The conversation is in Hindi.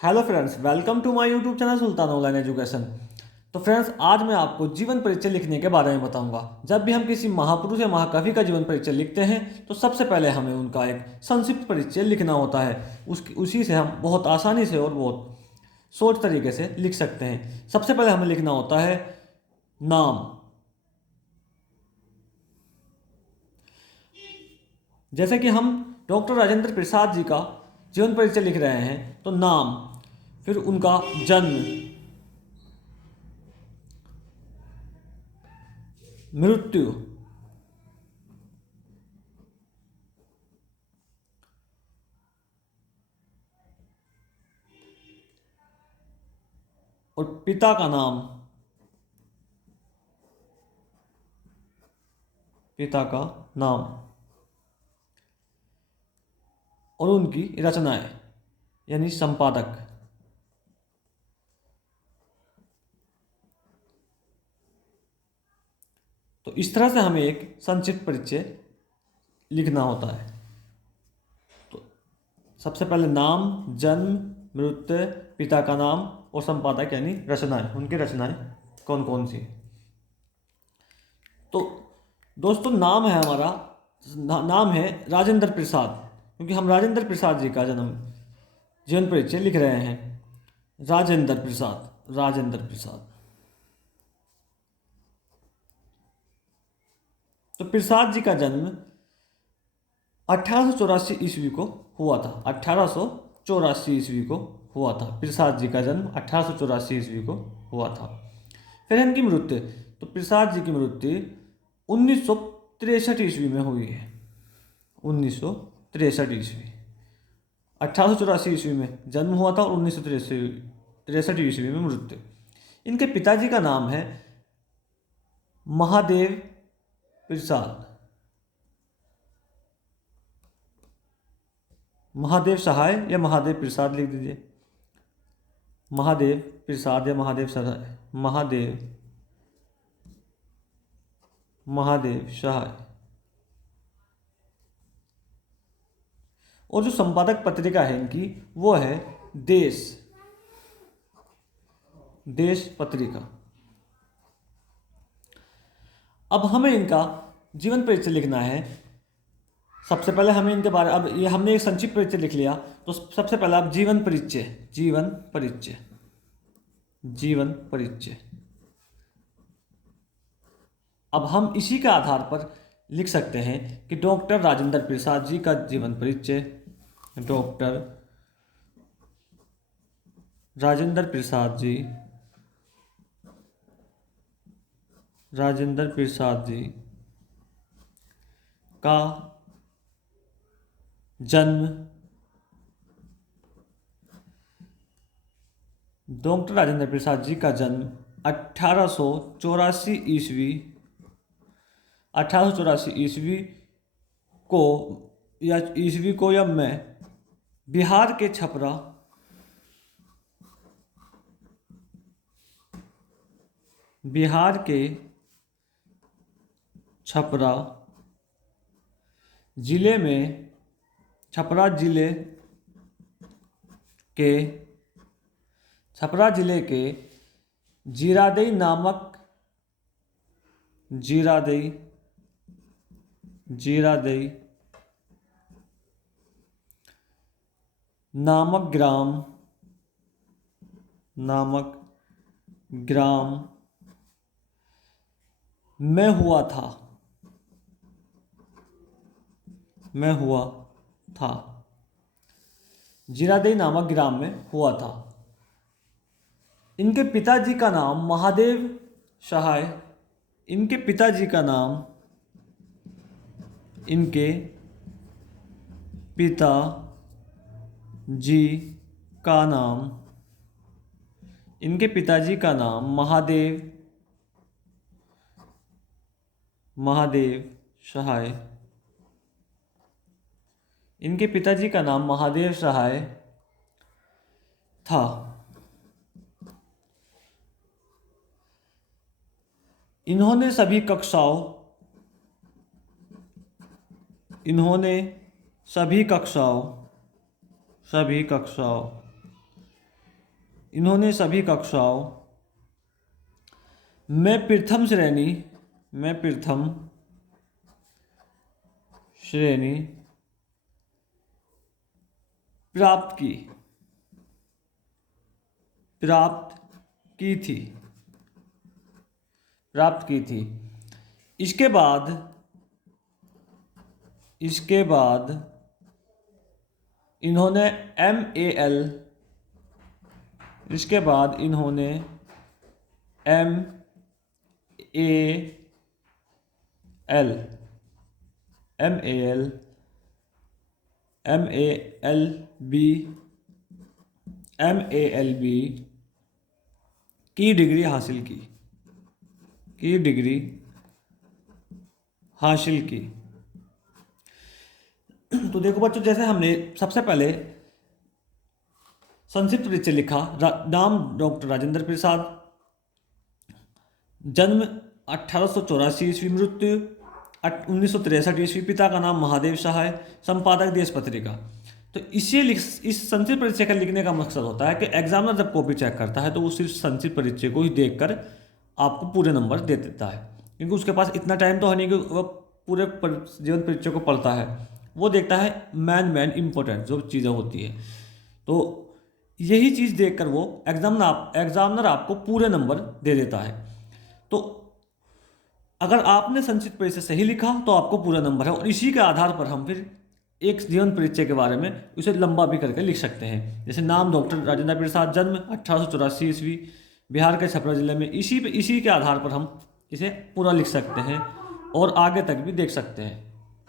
Hello friends, welcome to my YouTube channel Sultan online education. तो फ्रेंड्स, आज मैं आपको जीवन परिचय लिखने के बारे में बताऊंगा। जब भी हम किसी महापुरुष या महाकवि का जीवन परिचय लिखते हैं तो सबसे पहले हमें उनका एक संक्षिप्त परिचय लिखना होता है। उसी से हम बहुत आसानी से और बहुत शॉर्ट तरीके से लिख सकते हैं। सबसे पहले हमें लिखना होता है नाम। जैसे कि हम डॉक्टर राजेंद्र प्रसाद जी का जीवन परिचय लिख रहे हैं तो नाम, फिर उनका जन्म, मृत्यु, और पिता का नाम, पिता का नाम और उनकी रचनाएं यानी संपादक। तो इस तरह से हमें एक संक्षिप्त परिचय लिखना होता है। तो सबसे पहले नाम, जन्म, मृत्यु, पिता का नाम और संपादक यानी रचनाएं, उनकी रचनाएं कौन कौन सी। तो दोस्तों, नाम है हमारा, नाम है राजेंद्र प्रसाद, क्योंकि हम राजेंद्र प्रसाद जी का जीवन परिचय लिख रहे हैं। राजेंद्र प्रसाद, राजेंद्र प्रसाद। तो प्रसाद जी का जन्म 1884 ईस्वी को हुआ था। 1884 ईस्वी को हुआ था प्रसाद जी का जन्म, 1884 ईस्वी को हुआ था। फिर इनकी मृत्यु, तो प्रसाद जी की मृत्यु 1963 ईस्वी में हुई है। 1963 ईस्वी, 1884 ईस्वी में जन्म हुआ था और 1963 ईस्वी में मृत्यु। इनके पिताजी का नाम है महादेव प्रसाद, महादेव सहाय या महादेव प्रसाद लिख दीजिए। महादेव प्रसाद या महादेव सहाय, महादेव, महादेव सहाय। और जो संपादक पत्रिका है इनकी वो है देश, देश पत्रिका। अब हमें इनका जीवन परिचय लिखना है। सबसे पहले हमें इनके बारे, अब ये हमने एक संक्षिप्त परिचय लिख लिया, तो सबसे पहले आप जीवन परिचय, जीवन परिचय, जीवन परिचय। अब हम इसी के आधार पर लिख सकते हैं कि डॉक्टर राजेंद्र प्रसाद जी का जीवन परिचय, डॉक्टर राजेंद्र प्रसाद जी, राजेंद्र प्रसाद जी का जन्म, डॉक्टर राजेंद्र प्रसाद जी का जन्म 1884 ईस्वी, 1884 ईस्वी को, या ईस्वी को या मैं, बिहार के छपरा, बिहार के छपरा जिले में, छपरा जिले के, छपरा जिले के जीरादेई नामक, जीरादेई, जीरादेई नामक ग्राम, नामक ग्राम में हुआ था, में हुआ था, जीरादेई नामक ग्राम में हुआ था। इनके पिताजी का नाम महादेव सहाय, इनके पिताजी का नाम, इनके पिता जी का नाम, इनके पिताजी का नाम महादेव, महादेव सहाय, इनके पिताजी का नाम महादेव सहाय था। इन्होंने सभी कक्षाओं, इन्होंने सभी कक्षाओं, सभी कक्षाओं इन्होंने सभी कक्षाओं में प्रथम श्रेणी प्राप्त की थी। इसके बाद इन्होंने MALB की डिग्री हासिल की। तो देखो बच्चों, जैसे हमने सबसे पहले संक्षिप्त परिचय लिखा। नाम डॉक्टर राजेंद्र प्रसाद, जन्म 1884 ईस्वी, मृत्यु 1963 ईस्वी, पिता का नाम महादेव सहाय, संपादक देश पत्रिका। तो इस संक्षिप्त परिचय का लिखने का मकसद होता है कि एग्जामिनर जब कॉपी चेक करता है तो वो सिर्फ संक्षिप्त परिचय को ही देखकर आपको पूरे नंबर दे देता है, क्योंकि उसके पास इतना टाइम तो है नहीं कि वो पूरे जीवन परिचय को पढ़ता है। वो देखता है मेन इंपॉर्टेंट जो चीज़ें होती है। तो यही चीज़ देखकर वो एग्जामिनर आपको पूरे नंबर दे देता है। तो अगर आपने संक्षिप्त परिचय सही लिखा तो आपको पूरा नंबर है, और इसी के आधार पर हम फिर एक जीवन परिचय के बारे में उसे लंबा भी करके लिख सकते हैं। जैसे नाम डॉक्टर राजेंद्र प्रसाद, जन्म 1884 ईस्वी, बिहार के छपरा जिले में। इसी के आधार पर हम इसे पूरा लिख सकते हैं और आगे तक भी देख सकते हैं।